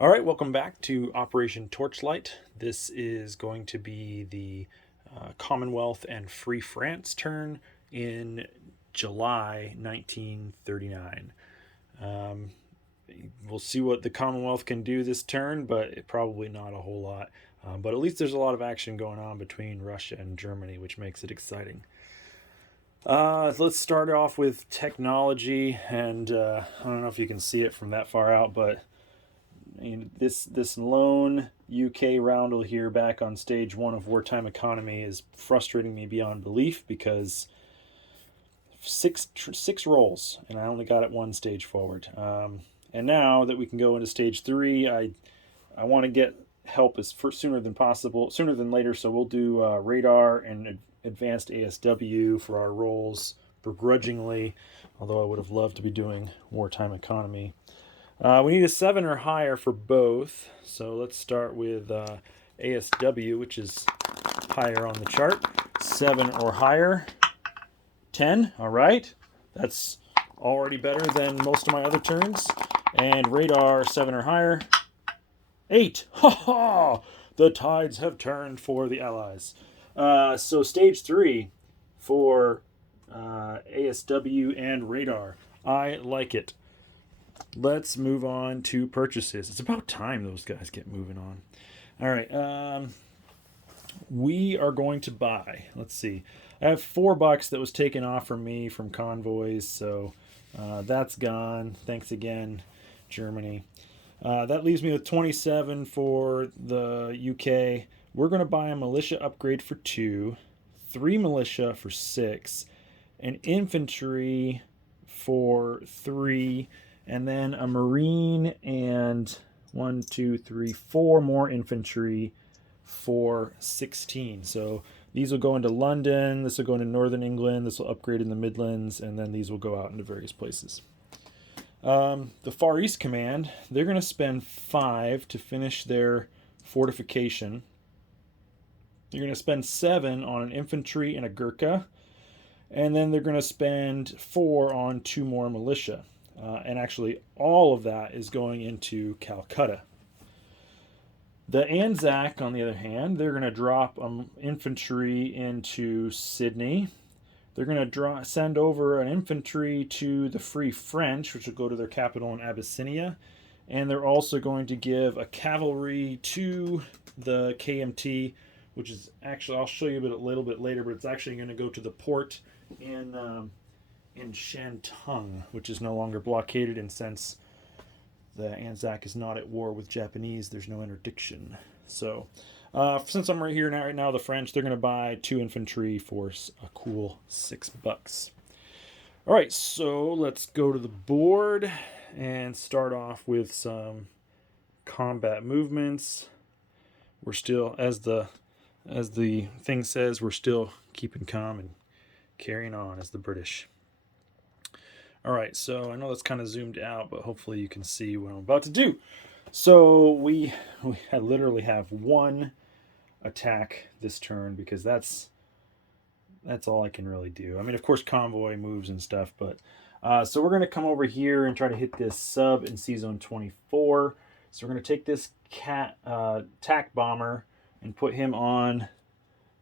All right, welcome back to Operation Torchlight. This is going to be the Commonwealth and Free France turn in July 1939. Um, we'll see what the Commonwealth can do this turn, but probably not a whole lot. But at least there's a lot of action going on between Russia and Germany, which makes it exciting. Let's start off with technology, and I don't know if you can see it from that far out, but this lone UK roundel here back on stage one of Wartime Economy is frustrating me beyond belief because six rolls and I only got it one stage forward. And now that we can go into stage three, I want to get help sooner than possible, sooner than later. So we'll do radar and advanced ASW for our rolls begrudgingly, although I would have loved to be doing Wartime Economy. We need a 7 or higher for both. So let's start with ASW, which is higher on the chart. 7 or higher. 10. All right. That's already better than most of my other turns. And radar, 7 or higher. 8. Ha ha! The tides have turned for the Allies. So stage 3 for ASW and radar. I like it. Let's move on to purchases. It's about time those guys get moving on. All right. We are going to buy. Let's see. I have $4 that was taken off from me from convoys, so that's gone. Thanks again, Germany. That leaves me with 27 for the UK. We're going to buy a militia upgrade for 2, 3 militia for 6, an infantry for 3, and then a marine and 4 more infantry for 16. So these will go into London, this will go into Northern England, this will upgrade in the Midlands, and then these will go out into various places. The Far East Command, they're going to spend 5 to finish their fortification. They're going to spend 7 on an infantry and a Gurkha, and then they're going to spend 4 on 2 more militia. And actually, all of that is going into Calcutta. The Anzac, on the other hand, they're going to drop infantry into Sydney. They're going to send over an infantry to the Free French, which will go to their capital in Abyssinia. And they're also going to give a cavalry to the KMT, which is actually, I'll show you a little bit later, but it's actually going to go to the port in Shantung, which is no longer blockaded, and since the Anzac is not at war with Japanese, there's no interdiction. So since I'm right here right now, the French, they're going to buy 2 infantry for a cool $6. All right, so let's go to the board and start off with some combat movements. We're still, as the thing says, we're still keeping calm and carrying on as the British. All right, so I know that's kind of zoomed out, but hopefully you can see what I'm about to do. So we literally have 1 attack this turn because that's all I can really do. I mean, of course, convoy moves and stuff, but so we're going to come over here and try to hit this sub in C-Zone 24. So we're going to take this TAC bomber and put him on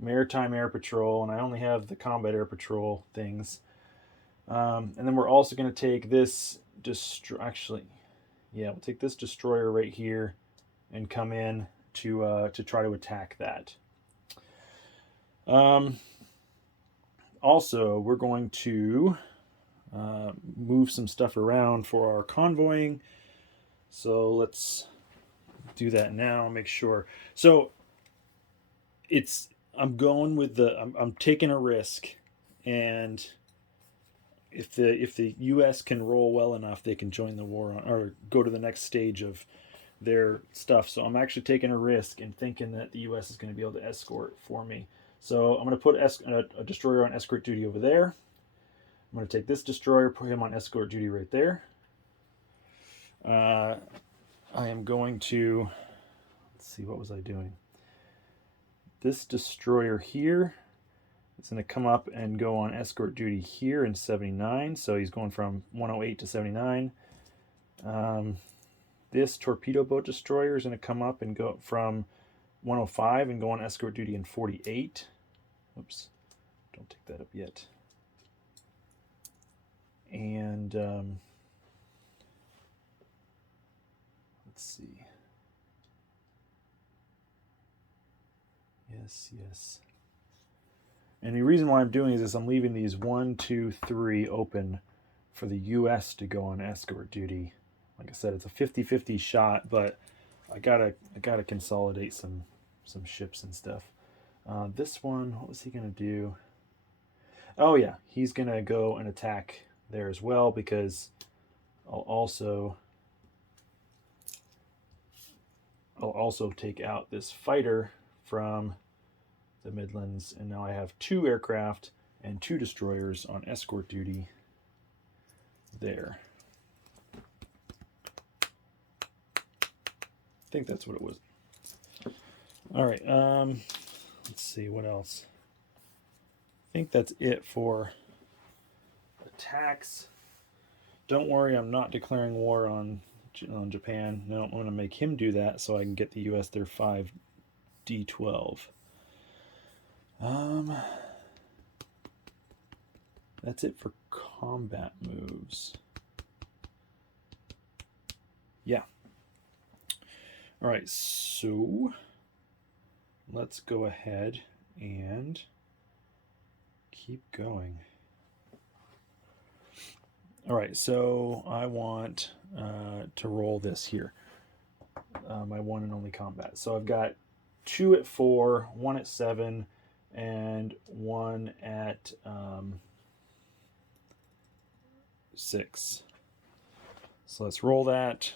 Maritime Air Patrol, and I only have the Combat Air Patrol things. And then we're also going to take this we'll take this destroyer right here and come in to try to attack that. Also, we're going to move some stuff around for our convoying. So let's do that now. Make sure. So I'm going with I'm taking a risk, and if the U.S. can roll well enough, they can join the war or go to the next stage of their stuff. So I'm actually taking a risk and thinking that the U.S. is going to be able to escort for me. So I'm going to put a destroyer on escort duty over there. I'm going to take this destroyer, put him on escort duty right there. I am going to, let's see, what was I doing? This destroyer here, it's going to come up and go on escort duty here in 79. So he's going from 108 to 79. this torpedo boat destroyer is going to come up and go from 105 and go on escort duty in 48. Oops, don't take that up yet. And let's see. Yes. And the reason why I'm doing this is I'm leaving these 1, 2, 3 open for the U.S. to go on escort duty. Like I said, it's a 50-50 shot, but I gotta consolidate some ships and stuff. This one, what was he gonna do? Oh yeah, he's gonna go and attack there as well, because I'll also take out this fighter from the Midlands, and now I have 2 aircraft and 2 destroyers on escort duty there. I think that's what it was. All right, let's see what else. I think that's it for attacks. Don't worry, I'm not declaring war on Japan. No, I'm going to make him do that so I can get the U.S. their 5D12. That's it for combat moves. Yeah. All right, so let's go ahead and keep going. All right, so I want to roll this here, my one and only combat. So I've got 2 at 4, 1 at 7, and 1 at 6. So let's roll that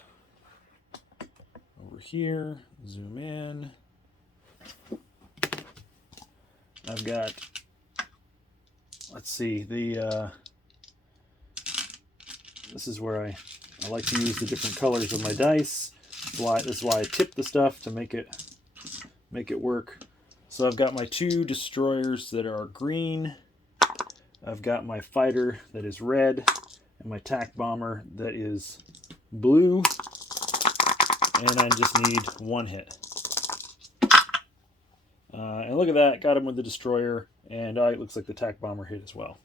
over here, zoom in. I've got, let's see, this is where I like to use the different colors of my dice. This is why I tip the stuff to make it work. So I've got my 2 destroyers that are green. I've got my fighter that is red, and my attack bomber that is blue. And I just need 1 hit. And look at that, got him with the destroyer, and it looks like the attack bomber hit as well.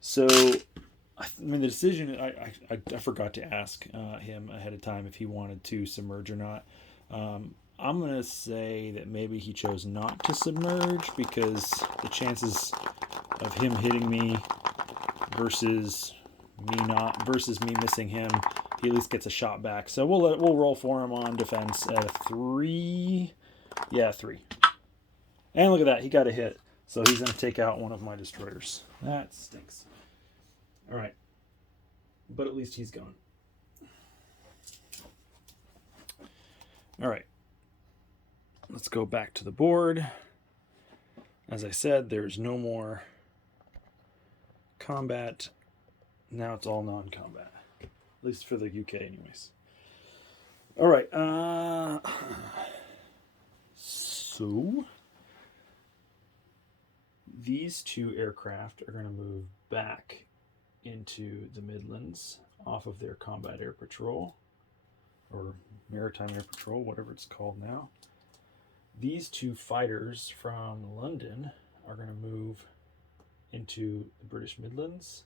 So, I mean, the decision, I forgot to ask him ahead of time if he wanted to submerge or not. I'm going to say that maybe he chose not to submerge, because the chances of him hitting me versus me missing him, he at least gets a shot back. So we'll roll for him on defense at a 3. Yeah, 3. And look at that, he got a hit. So he's going to take out one of my destroyers. That stinks. All right. But at least he's gone. All right. Let's go back to the board. As I said, there's no more combat. Now it's all non-combat. At least for the UK anyways. All right. So these 2 aircraft are going to move back into the Midlands off of their combat air patrol, or maritime air patrol, whatever it's called now. These 2 fighters from London are going to move into the British Midlands.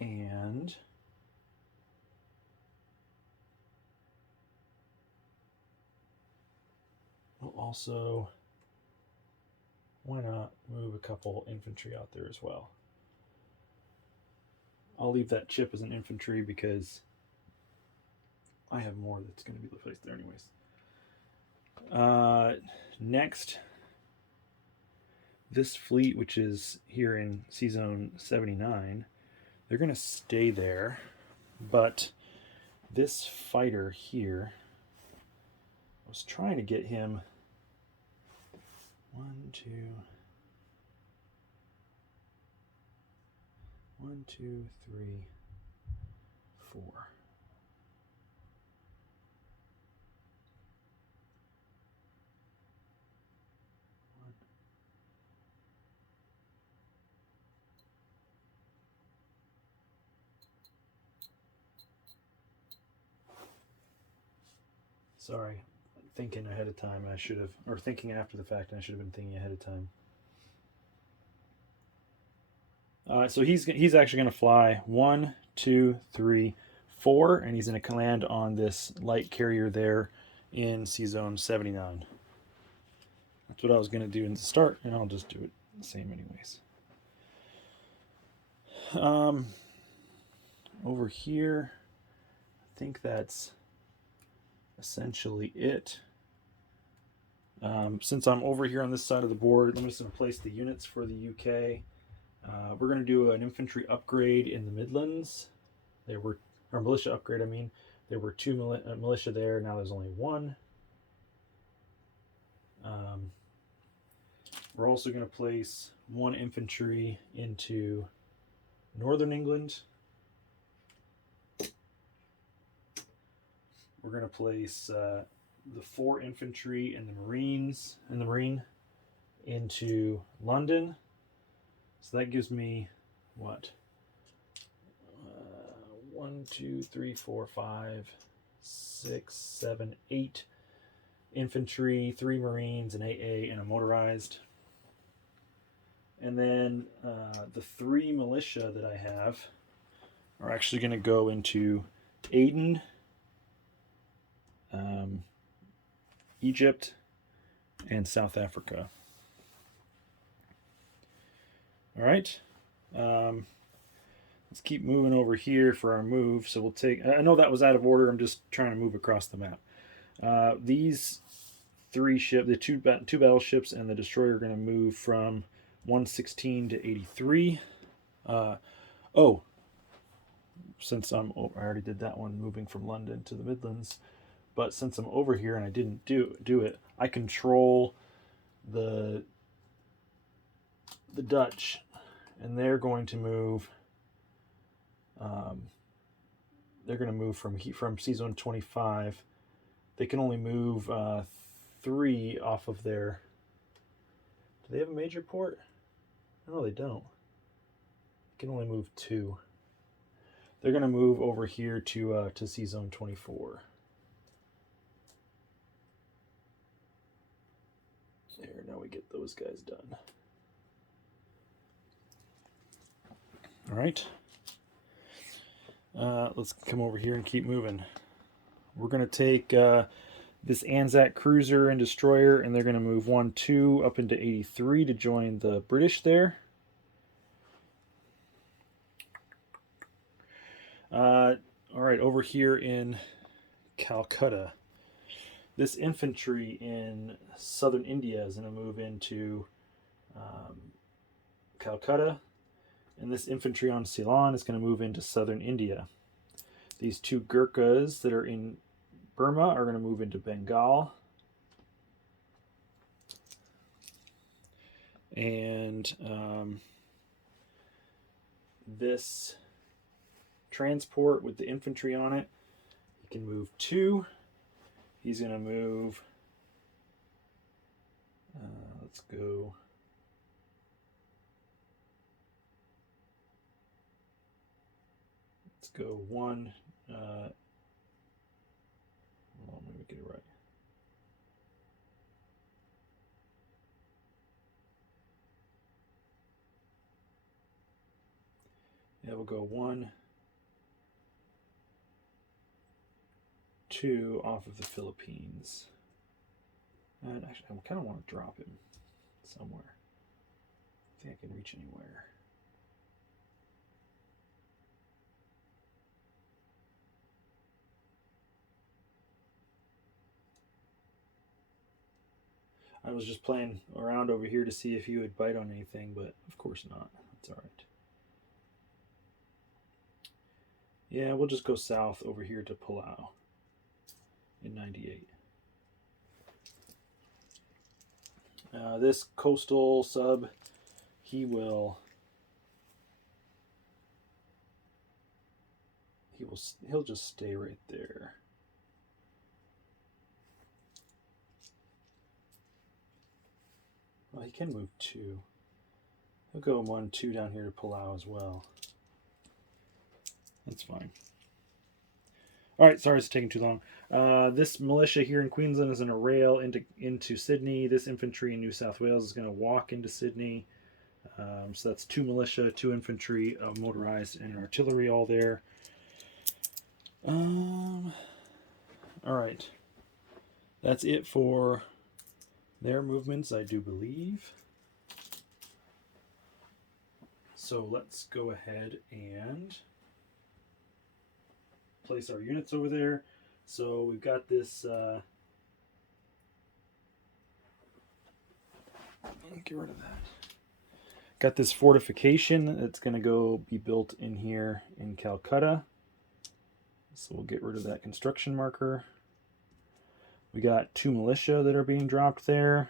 And we'll also, why not move a couple infantry out there as well. I'll leave that chip as an infantry because I have more that's going to be placed there anyways. Next, this fleet, which is here in Sea Zone 79, they're going to stay there, but this fighter here, I was trying to get him 1, 2, 3, 4. Sorry, thinking ahead of time. I should have, or thinking after the fact, and I should have been thinking ahead of time. So he's actually going to fly 1, 2, 3, 4, and he's going to land on this light carrier there in Sea Zone 79. That's what I was going to do in the start, and I'll just do it the same anyways. Over here, I think that's essentially it. Since I'm over here on this side of the board, I'm just going to place the units for the UK. We're going to do an infantry upgrade in the Midlands. There were, or militia upgrade, I mean. There were 2 militia there, now there's only 1. We're also going to place 1 infantry into Northern England. We're going to place the 4 infantry and the Marine into London. So that gives me what? 1, 2, 3, 4, 5, 6, 7, 8 infantry, 3 Marines, an AA, and a motorized. And then the 3 militia that I have are actually going to go into Aden, Egypt, and South Africa. All right. Let's keep moving over here for our move. So we'll take, I know that was out of order. I'm just trying to move across the map. These 3 ships, the two battleships and the destroyer are going to move from 116 to 83. Since I already did that one, moving from London to the Midlands. But since I'm over here and I didn't do it, I control the Dutch, and they're going to move. They're going to move from Sea Zone 25. They can only move 3 off of their. Do they have a major port? No, they don't. They can only move 2. They're going to move over here to Sea Zone 24. There, now we get those guys done. All right. Let's come over here and keep moving. We're going to take this Anzac cruiser and destroyer, and they're going to move 1, 2 up into 83 to join the British there. All right, over here in Calcutta, this infantry in southern India is going to move into Calcutta, and this infantry on Ceylon is going to move into southern India. These 2 Gurkhas that are in Burma are going to move into Bengal. And this transport with the infantry on it, he can move 2. He's going to move, let's go, let's go 1, hold on, let me get it right. Yeah, we'll go 1, 2 off of the Philippines. And actually, I kind of want to drop him somewhere. I think I can reach anywhere. I was just playing around over here to see if he would bite on anything, but of course not. That's all right. Yeah, we'll just go south over here to Palau in 98. This coastal sub, he'll just stay right there. Well, he can move 2. He'll go 1, 2 down here to Palau as well. That's fine. All right, sorry it's taking too long. This militia here in Queensland is going to rail into Sydney. This infantry in New South Wales is going to walk into Sydney. So that's 2 militia, 2 infantry, motorized, and artillery all there. All right. That's it for their movements, I do believe. So let's go ahead and place our units over there. So we've got this. Get rid of that. Got this fortification that's going to go be built in here in Calcutta. So we'll get rid of that construction marker. We got 2 militia that are being dropped there.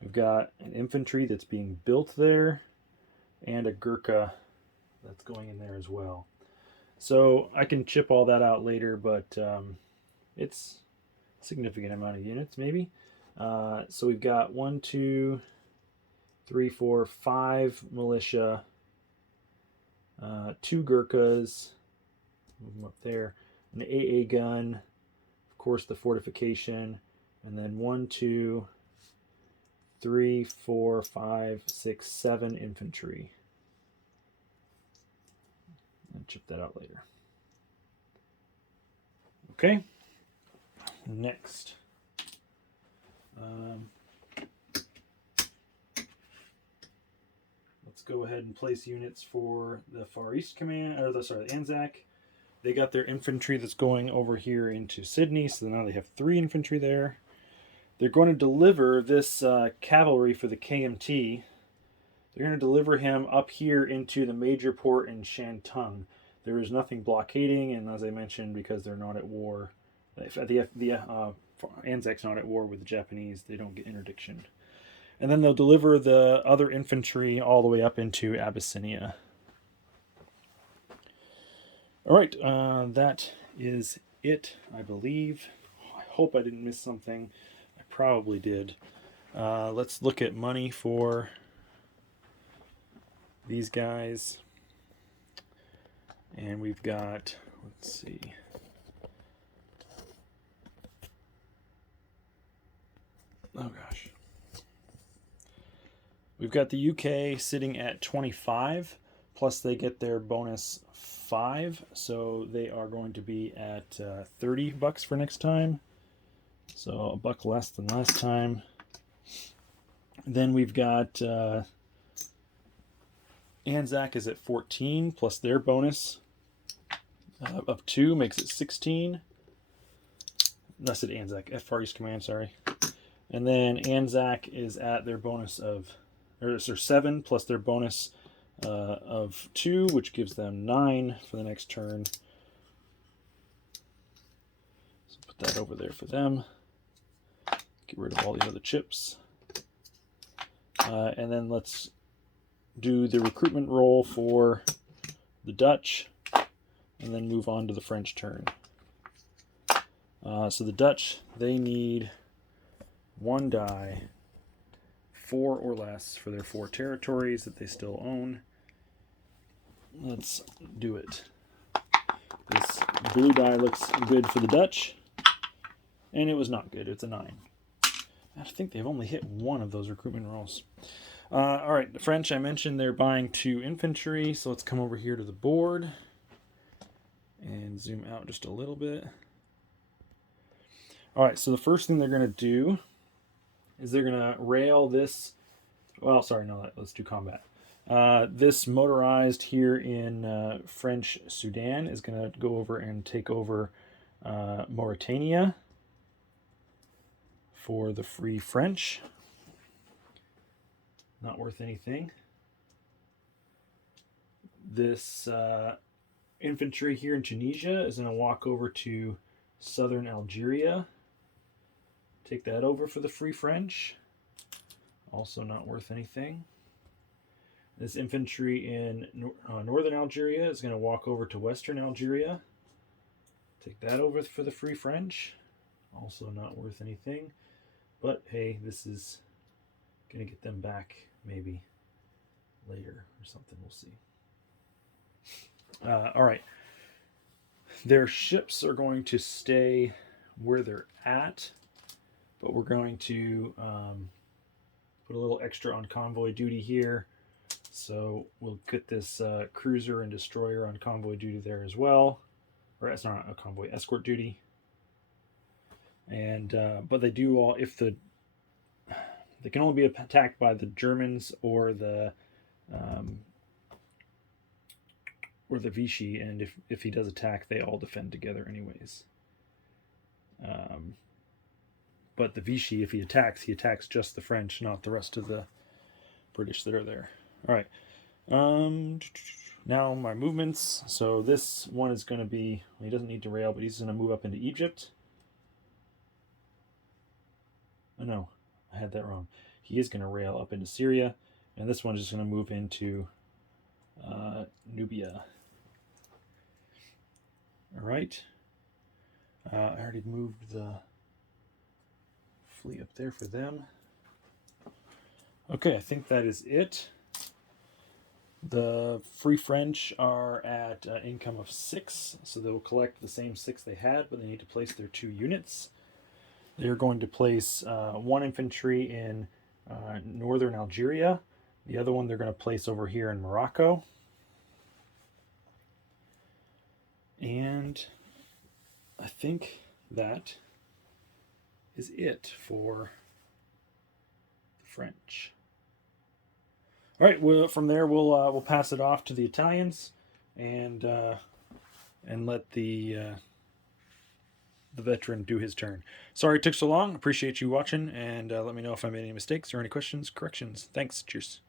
We've got an infantry that's being built there, and a Gurkha that's going in there as well. So I can chip all that out later, but it's a significant amount of units, maybe. So we've got 1, 2, 3, 4, 5 militia, 2 Gurkhas, move them up there, an AA gun, of course the fortification, and then 1, 2, 3, 4, 5, 6, 7 infantry. I'll chip that out later. Okay. Next. Let's go ahead and place units for the Far East Command, or the Anzac. They got their infantry that's going over here into Sydney, so now they have 3 infantry there. They're going to deliver this cavalry for the KMT. They're going to deliver him up here into the major port in Shantung. There is nothing blockading, and as I mentioned, because they're not at war, the Anzac's not at war with the Japanese, they don't get interdiction. And then they'll deliver the other infantry all the way up into Abyssinia. All right, that is it, I believe. I hope I didn't miss something. I probably did. Let's look at money for these guys. And we've got, let's see. Oh gosh. We've got the UK sitting at 25, plus they get their bonus 5, so they are going to be at $30 for next time. So $1 less than last time. Then we've got Anzac is at 14, plus their bonus of 2 makes it 16. I said Anzac, Far East Command, sorry. And then Anzac is at their bonus of, or 7 plus their bonus of 2, which gives them 9 for the next turn. So put that over there for them. Get rid of all the other chips. And then let's do the recruitment roll for the Dutch, and then move on to the French turn. So the Dutch, they need 1 die, 4 or less for their 4 territories that they still own. Let's do it. This blue die looks good for the Dutch, and it was not good. It's a 9. I think they've only hit 1 of those recruitment rolls. All right, the French, I mentioned they're buying 2 infantry, so let's come over here to the board and zoom out just a little bit. All right, so the first thing they're going to do is they're going to rail this. Well, sorry, no, let's do combat. This motorized here in French Sudan is going to go over and take over Mauritania for the Free French. Not worth anything. This infantry here in Tunisia is going to walk over to southern Algeria. Take that over for the Free French. Also not worth anything. This infantry in northern Algeria is going to walk over to western Algeria. Take that over for the Free French. Also not worth anything. But hey, this is going to get them back maybe later or something. We'll see. All right. Their ships are going to stay where they're at, but we're going to put a little extra on convoy duty here. So we'll get this cruiser and destroyer on convoy duty there as well. Or it's not a convoy, escort duty. And but they do all, if they can only be attacked by the Germans or the Vichy, and if he does attack, they all defend together anyways. But the Vichy, if he attacks just the French, not the rest of the British that are there. All right. Now my movements. So this one is going to be, he doesn't need to rail, but he's going to move up into Egypt. Oh no, I had that wrong. He is going to rail up into Syria, and this one is just going to move into Nubia. All right. I already moved the fleet up there for them. Okay, I think that is it. The Free French are at income of 6, so they will collect the same 6 they had, but they need to place their 2 units. They're going to place 1 infantry in northern Algeria. The other one they're going to place over here in Morocco. And I think that is it for the French. All right. Well, from there we'll pass it off to the Italians, and let the veteran do his turn. Sorry it took so long. Appreciate you watching, and let me know if I made any mistakes or any questions, corrections. Thanks. Cheers.